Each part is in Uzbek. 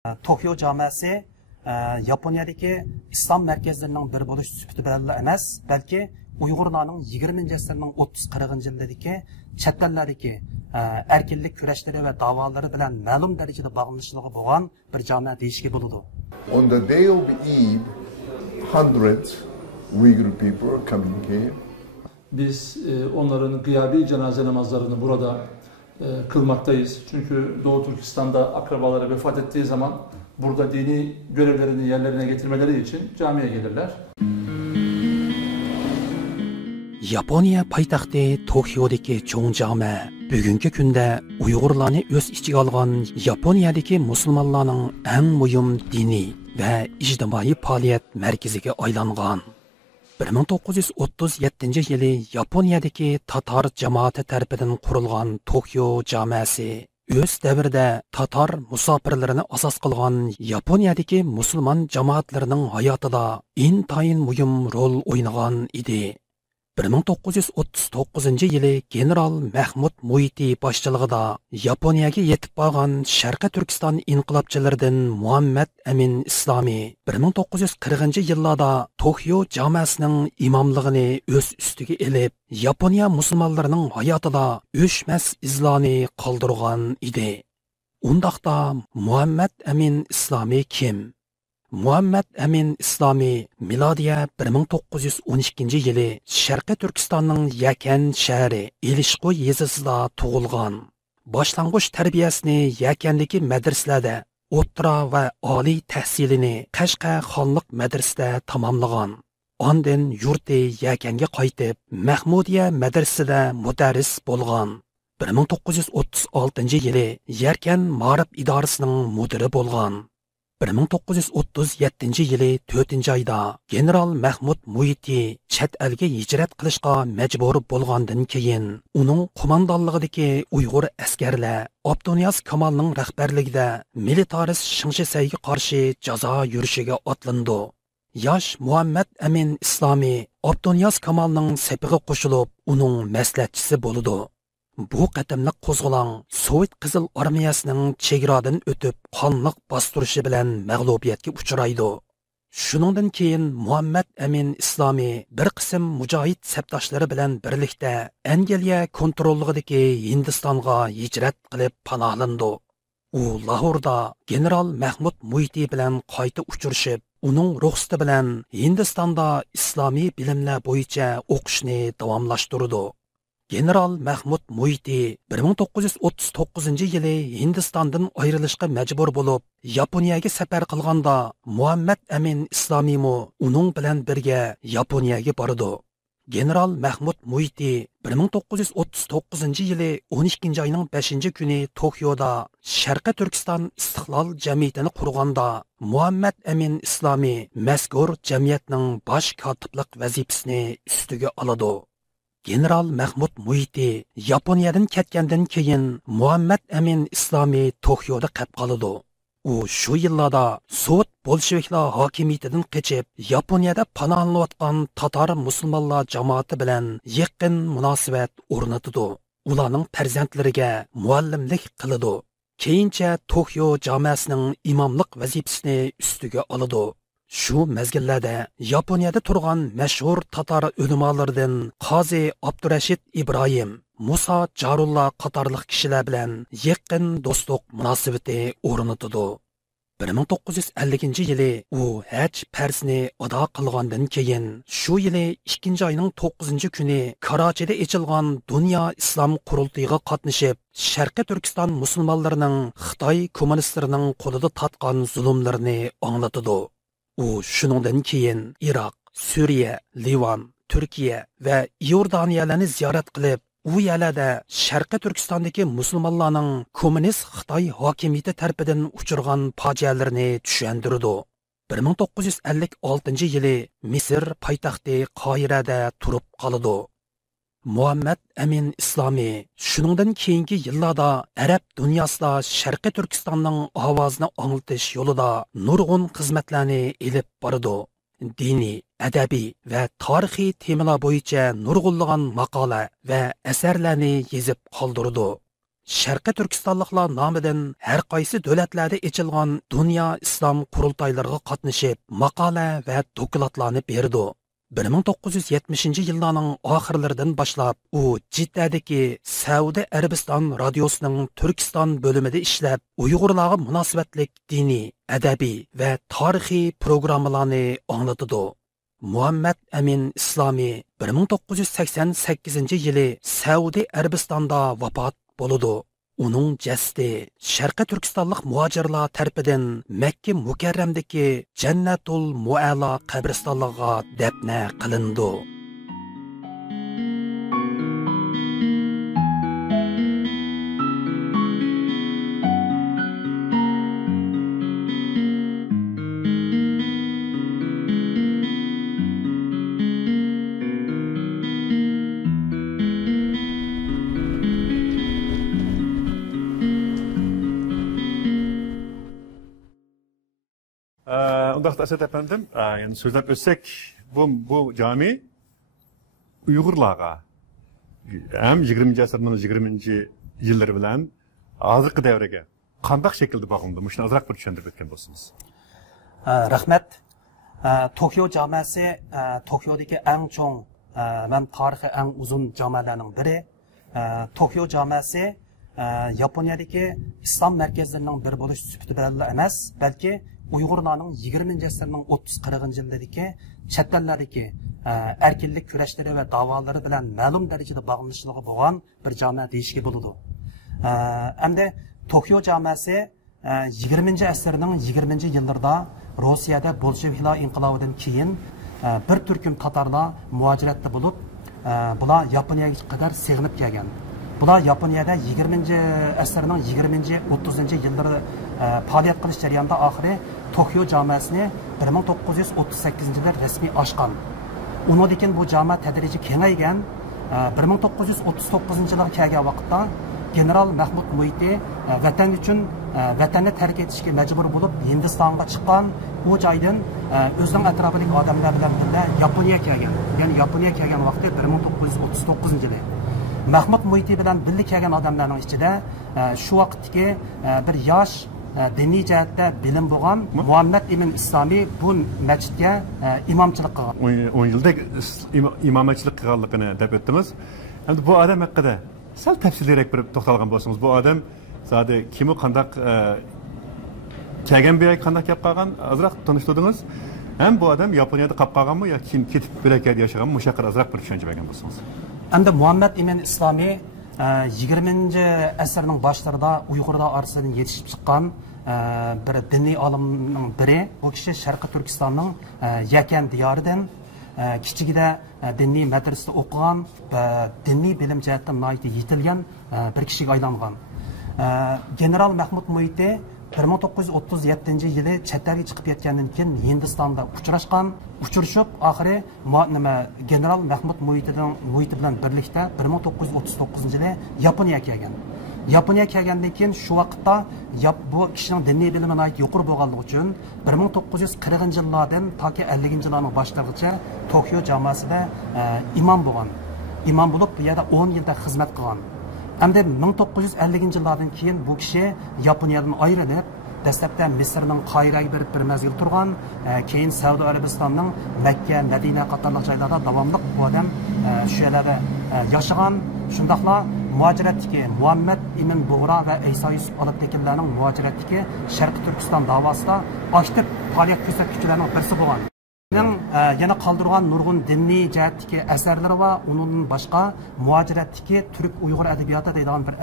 Tokyo jamoasi Yaponiyadagi islom markazlarining biri bo'lish sifati bilan emas, balki Uyg'urlarning 20-asrning 30-40 yillardagi chet ellardagi erkinlik kurashlari va davolari bilan ma'lum darajada bog'lanishliigi bo'lgan bir jamoa deyishga bo'ladi. On the day of Eid, hundreds Uyghur people are coming here. Biz onların gıyabi cenaze namazlarını burada kılmaktayız. Çünkü Doğu Türkistan'da akrabaları vefat ettiği zaman burada dini görevlerini yerlerine getirmeleri için camiye gelirler. Yaponiya poytaxti Tokyodagi cho'ng jami bugungi kunda Uyg'urlarni o'z ichiga olgan Yaponiyadagi musulmonlarning eng muhim diniy va ijtimoiy faoliyat markaziga aylangan. 1937 yili Yaponiyadagi Tatar jamoati tarafidan qurilgan Tokyo jamoasi o'z davrida Tatar musofirlarini asos qilgan Yaponiyadagi musulmon jamoatlarining hayotida intayin muhim rol o'ynagan edi. 1939 yili general Mahmud Muiti boshchiligida Yaponiyaga yetib borgan Sharqi Turkiston inqilobchilaridan Muhammad Amin Islomiy 1940 yillarda Tokyo jamoasining imomligini o'z ustiga elib, Yaponiya musulmonlarining hayotida o'chmas izlarni qoldirgan edi. Undaqda Muhammad Amin Islomiy kim? Muhammad Amin Islomiy milodiya 1912 yili Sharqi Turkistonning Yakan shahri Elishqo yezasida tug'ilgan. Boshlang'ich tarbiyasini Yakandagi madrasalarda, o'rta va oliy tahsilini Qashqa xonlik madrasasida tamomlagan. Ondan yurti Yakanga qaytib, Mahmudiya madrasasida mudarris bo'lgan. 1936 yili Yarkan ma'rif idorasining mudiri bo'lgan. 1937 yili 4-oyda general Mahmud Muiti chet elga hijrat qilishga majbur bo'lgandan keyin uning qo'mondonligidagi Uyg'ur askarlar Abduniyaz Kamalning rahbarligida militarist Shingshisayga qarshi jazo yurishiga otlandi. Yosh Muhammad Amin Islomiy Abduniyaz Kamalning safiga qo'shilib, uning maslahatchisi bo'ldi. Bu qatimliq qo'zg'olon Sovet Qizil armiyasining chegaradan o'tib qonliq bostirishi bilan mag'lubiyatga uchraydi. Shuningdan keyin Muhammad Amin Islomiy bir qism mujohid sabdoshlari bilan birlikda Angliya kontrolligidagi Hindistonga hijrat qilib panohlandi. U Lahorda general Mahmud Muiti bilan qayta uchrashib, uning ruxsati bilan Hindistonda islomiy bilimlar bo'yicha o'qishni davomlashtirdi. General Mahmud Muiti 1939 yili Hindistondan ayrilishga majbur bo'lib, Yaponiyaga safar qilganda Muhammad Amin Islomiy uning bilan birga Yaponiyaga bordi. General Mahmud Muiti 1939 yili 12 oyning 5-kuni Tokyoda Sharqi Turkiston istiqlol jamiyatini qurganda Muhammad Amin Islomiy mazkur jamiyatning bosh kotiblik vazifasini ustiga oladi. General Mahmud Muiti Yaponiyadan ketgandan keyin Muhammad Amin Islomiy Tokyoda qolib qoldi. U shu yillarda Sovet bolsheviklar hokimiyatidan qochib, Yaponiyada panohlanayotgan Tatar musulmonlar jamoati bilan yaqin munosabat o'rnatdi. Ularning farzandlariga muallimlik qildi. Keyincha Tokyo jamoasining imomlik vazifasini ustiga oldi. Shu mezgillarda Yaponiyada turgan mashhur Tatar ulamolardan Qozi Abdurashid Ibrohim, Musa Jarulla qatorliq kishilar bilan yaqin do'stlik munosabati o'rnatdi. 1950 yili u haj farzini ado qilgandan keyin shu yili 2-oyning 9-kuni Karachi'da ochilgan Dunyo islom qurultiyiga qatnashib, Sharqi Turkiston musulmonlarining Xitoy kommunistlarining qo'lida tatgan zulmlarini anglatdi. U shuningdan keyin Iroq, Suriya, Livan, Turkiya va Iordaniyalarni ziyorat qilib, u yerlarda Sharqi Turkistondagi musulmonlarning kommunist Xitoy hokimiyati tarafidan uchirgan fojialarini tushuntirdi. 1956 yili Misr poytaxti Qohirada turib qoldi. Muhammad Amin Islomiy shuningdan keyingi yillarda Arab dunyosida Sharqi Turkistonning ovozini anglatish yo'lida nurg'un xizmatlarni elib bordi. Diniy, adabiy va tarixiy temalar bo'yicha nurg'unlagan maqola va asarlarni yozib qoldirdi. Sharqiy Turkistonliklar nomidan har qaysi davlatlarda ochilgan dunyo islom qurultoylariga qatnashib, maqola va dokladlarni berdi. 1970 yillarning oxirlaridan boshlab u Jiddadagi Saudiya Arabiston radiosining Turkiston bo'limida ishlab, Uyg'urlarga munosabatlik diniy, adabiy va tarixiy programmalarni anglatadi. Muhammad Amin Islomiy 1988 yili Saudiya Arabistonda vafot bo'ldi. Uning jasdi Sharqiy Turkistonlik muhojirlar tarafidan Makka Mukarramdagi Jannatul Mualla qabristonligiga dafna qilindi. Ondaqda Əsəd əfəndim, yəni sözləb ötsək, bu cami Uyğurlarga həm 20-ci əsrin 20-ci illəri bilən hazırki davrəyə qandaq şəkildə bağlandı? Şunu azraq bir düşündürüb ötən bolsunuz. Rəhmət. Tokyo camiasi Tokyodagi eng cho'ng va tarixi eng uzun jamialarning biri. Tokyo camiasi Yaponiyadagi islom markazlarining biri bo'lish sifati bilan emas, balki Uyg'urlarning 20-ci əsrning 30-40 yillardagi chet ellardagi erkinlik kurashlari va da'volari bilan ma'lum darajada bog'lanishligi bo'lgan bir jamia deyishga bo'ladi. Hamda Tokyo jamiasi 20-ci əsrning 20-ci yillarida Rossiyada Bolsheviklar inqilobidan keyin bir turkum tatarlar muajiratda bo'lib, bular Yaponiyaga qadar sig'inib kelgan. Bular Yaponiyada 20-ci əsrning 20-ci 30-cı yillarda faoliyat qilish jarayonida oxiri Tokyo jamiasini 1938-yilda rasmiy ochgan. Undan bu jamia tadrijiy kengaygan. 1939-yilga kelgan vaqtda general Mahmud Muhiti vatan uchun vatanni tark etishga majbur bo'lib Hindistonga chiqqan. Bu joydan o'zining atrofidagi odamlar bilan birga Yaponiyaga kelgan. Ya'ni Yaponiyaga kelgan vaqti 1939-yil. Mahmud Muhiti bilan birga kelgan odamlarning ichida shu vaqtdagi bir yosh diniy jihatda bilim bo'lgan Muhammad Amin Islomiy bu masjidga imomchilik qilgan. 10 yilda imomchilik qilganligini deb o'tdingiz. Endi bu odam haqida sal tafsilroq bir to'xtalgan bo'lsangiz, bu odam zodi kimi qandaq kelgan bir qandaq kelib qolgan azroq tanishtirdingiz. Ham bu odam Yaponiyada qolib qolganmi yoki ketib bo'lakada yashaganmi? Mushaqir azroq bir tushuncha bergan bo'lsangiz. Endi Muhammad Amin Islomiy 20-ci əsrinin başlarında Uyğurlar arasından yetişib çıxan bir dini olimning biri. Bu kishi Sharqiy Turkistonning Yakan diyoridan kichigida diniy madrasada o'qigan, diniy bilim jihatdan nihoyatda yetilgan bir kishiga aylangan. General Mahmud Muhiti 1937-yili chet elga chiqib ketgandan keyin Hindistonda uchrashib, oxiri general Mahmud Muhiti bilan birlikda 1939-yili Yaponiyaga kelgan. Yaponiyaga kelgandan keyin shu vaqtda bu kishining diniy bilimi nihoyat yuqori bo'lganligi uchun 1940-yillardan toki 50-yillarning boshlarigacha Tokyo jamiasida imom bo'lgan. Imom bo'lib, bu yerda 10 yilda xizmat qilgan. Hamda 1950-yillardan keyin bu kishi Yaponiyadan ayrilib, dastlabda Misrning Qoiraga bir mezgil turgan, keyin Saudiya Arabistonning Makka, Madina qatorliq joylarda davomli bu odam shu yerlarda yashagan. Shundaqla muajiratdagi Muhammad Amin Bug'ra va Ayso Yusuf olibtekinlarning muajiratdagi Sharqiy Turkiston davosida aktiv faoliyat ko'rsatuvchilarning birisi bo'lgan. Yana qoldirgan nurg'un diniy jihatdagi asarlari va undan boshqa muajiratdagi turk Uyg'ur adabiyoti deydigan bir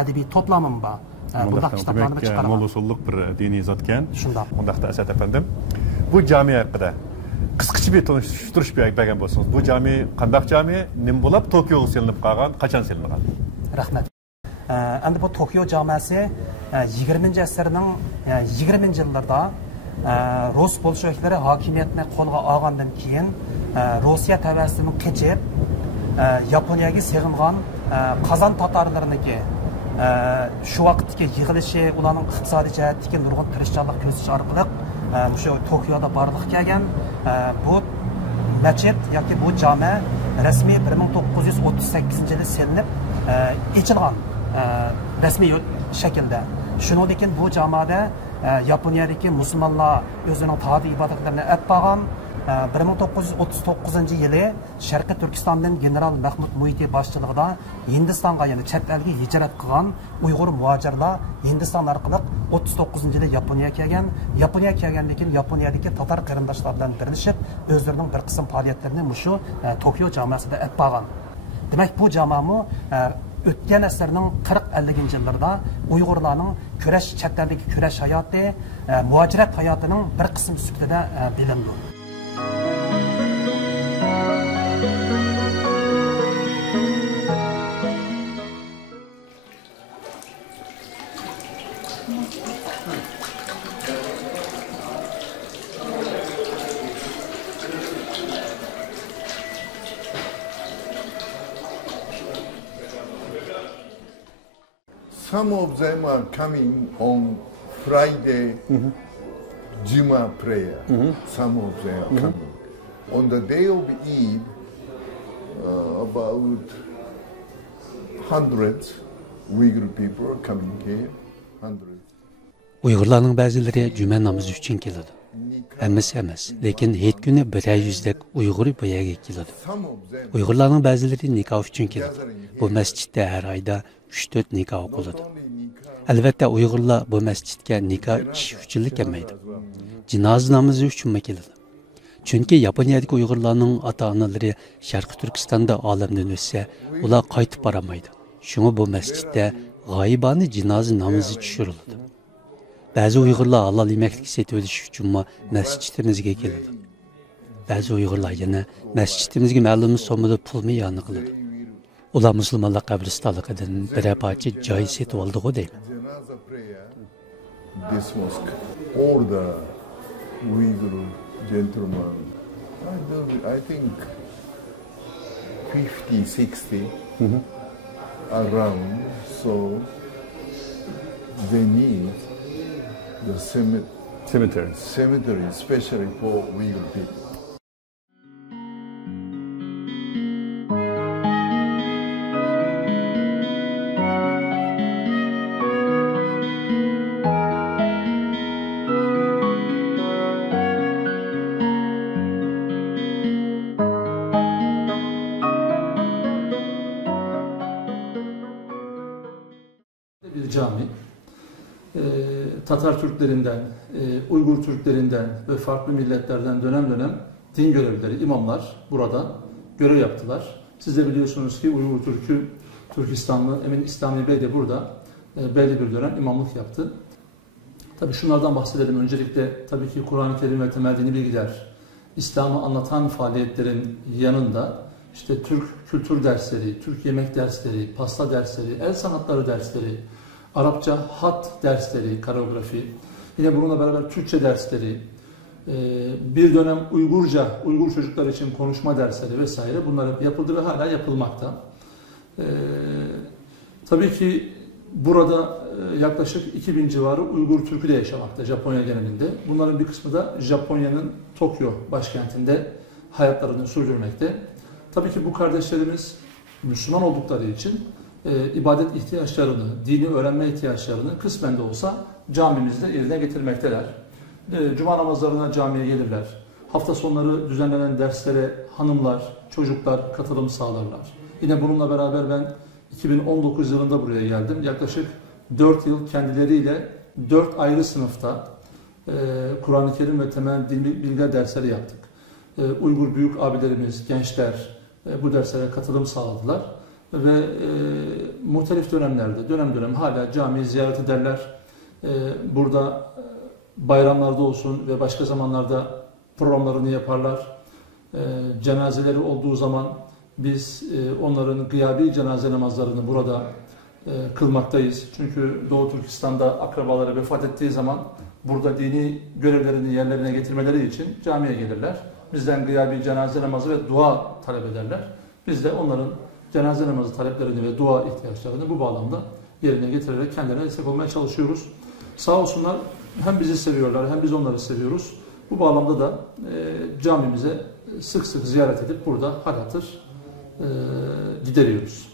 adabiy to'plamim bor. Bundaq kitoblarni chiqaraman. Mo'l usulliq bir diniy zotkan. Shundoq. Undaqda Asad afandim. Bu jami haqida qisqacha bir tanishtirish bergan bo'lsangiz, bu jami qandaq jami, nim bo'lib Tokyoga selinib qolgan, qachon selingan? Rahmat. Endi bu Tokyo jamiasi 20-ci əsrning 20-ci yillarda Rus bolsheviklari hokimiyatni qo'lga olgandan keyin Rossiya tavasidan qochib Yaponiyaga sig'ingan Qozon tatarlariniki shu vaqtdagi yig'ilishi, ularning iqtisodiy jihatdagi nurg'un tirishchanlik ko'rsatish orqali shu Tokyoda borliq kelgan bu masjid yoki bu jami rasmiy 1938-yili selinib ochilgan. rasmiy shaklda. Shuningdek bu jamoada Yaponiyadagi musulmonlar o'zining tog'da ibodatlarini olib borgan. 1939 yili Sharqiy Turkistondan general Mahmud Muhiti boshchiligida Hindistonga, ya'ni chet elga hijrat qilgan Uyg'ur muhojirlar Hindiston orqali 39 yili Yaponiyaga kelgan. Yaponiyaga kelgandan keyin Yaponiyadagi tatar qarindoshlar bilan birlashib, o'zlarining bir qism faoliyatlarini mushu Tokio jamoasida olib borgan. Demak, bu jamoa o'tgan asrning 40-50 yillarida Uyg'urlarning kurash, chet eldagi kurash hayoti, muhojirat hayotining bir qismi sifatida bilindi. Some of them are coming on Friday, Juma prayer. Some of them are coming. On the day of Eid, about hundreds Uyghur people are coming here. Hundreds. Uyg'urlarning ba'zilari juma namozi uchun keladi. Hammasi emas, lekin hech kuni 100 dak Uyg'ur bu yerga keladi. Uyg'urlarning ba'zilari nikoh uchun keladi. Bu masjidda har oyda 3-4 nikoh o'qiladi. Albatta Uyg'urlar bu masjidga nikoh ish uchun kelmaydi. Jinoza namozi uchun keladi. Chunki Yaponiyadagi Uyg'urlarning ota-onalari Sharqiy Turkistonda olamdan o'tsa, ular qaytib boramaydi. Shunga bu masjidda g'oyibona jinoza namozi tushiriladi. Ba'zi Uyg'urlar halol yemeklik setib olish uchun masjidimizga keladi. Ba'zi Uyg'urlar yana masjidimizga ma'lum so'mda pulni yana qiladi. Ular musulmonlar qabristonligidan bir parcha joy setib oldi-ku deydi. This mosque, all the Uyghur gentlemen, I think 50-60 around, so they need the cemetery, especially for Uyghur people. Bir cami, Tatar Türklerinden, Uygur Türklerinden ve farklı milletlerden dönem dönem din görevlileri, imamlar burada görev yaptılar. Siz de biliyorsunuz ki Uygur Türk'ü, Türkistanlı Emin İslami Bey de burada belli bir dönem imamlık yaptı. Tabii şunlardan bahsedelim. Öncelikle tabii ki Kur'an-ı Kerim ve temel dini bilgiler, İslam'ı anlatan faaliyetlerin yanında işte Türk kültür dersleri, Türk yemek dersleri, pasta dersleri, el sanatları dersleri, Arapça hat dersleri, koreografi, yine bununla beraber Türkçe dersleri, bir dönem Uygurca, Uygur çocuklar için konuşma dersleri vesaire bunlar hep yapıldı ve hala yapılmakta. Tabii ki burada yaklaşık 2000 civarı Uygur Türk'ü de yaşamakta Japonya genelinde. Bunların bir kısmı da Japonya'nın Tokyo başkentinde hayatlarını sürdürmekte. Tabii ki bu kardeşlerimiz Müslüman oldukları için ibadet ihtiyaçlarını, dini öğrenme ihtiyaçlarını kısmen de olsa camimizde yerine getirmekteler. Cuma namazlarına camiye gelirler. Hafta sonları düzenlenen derslere hanımlar, çocuklar katılım sağlarlar. Yine bununla beraber ben 2019 yılında buraya geldim. Yaklaşık 4 yıl kendileriyle 4 ayrı sınıfta Kur'an-ı Kerim ve temel dini bilgiler dersleri yaptık. Uygur büyük abilerimiz, gençler bu derslere katılım sağladılar. Ve muhtelif dönemlerde, dönem dönem hala camiyi ziyaret ederler. Burada bayramlarda olsun ve başka zamanlarda programlarını yaparlar. Cenazeleri olduğu zaman biz onların gıyabi cenaze namazlarını burada kılmaktayız. Çünkü Doğu Türkistan'da akrabaları vefat ettiği zaman burada dini görevlerini yerlerine getirmeleri için camiye gelirler. Bizden gıyabi cenaze namazı ve dua talep ederler. Biz de onların cenaze namazı taleplerini ve dua ihtiyaçlarını bu bağlamda yerine getirerek kendilerine destek olmaya çalışıyoruz. Sağ olsunlar hem bizi seviyorlar hem biz onları seviyoruz. Bu bağlamda da camimize sık sık ziyaret edip burada hal hatır gideriyoruz.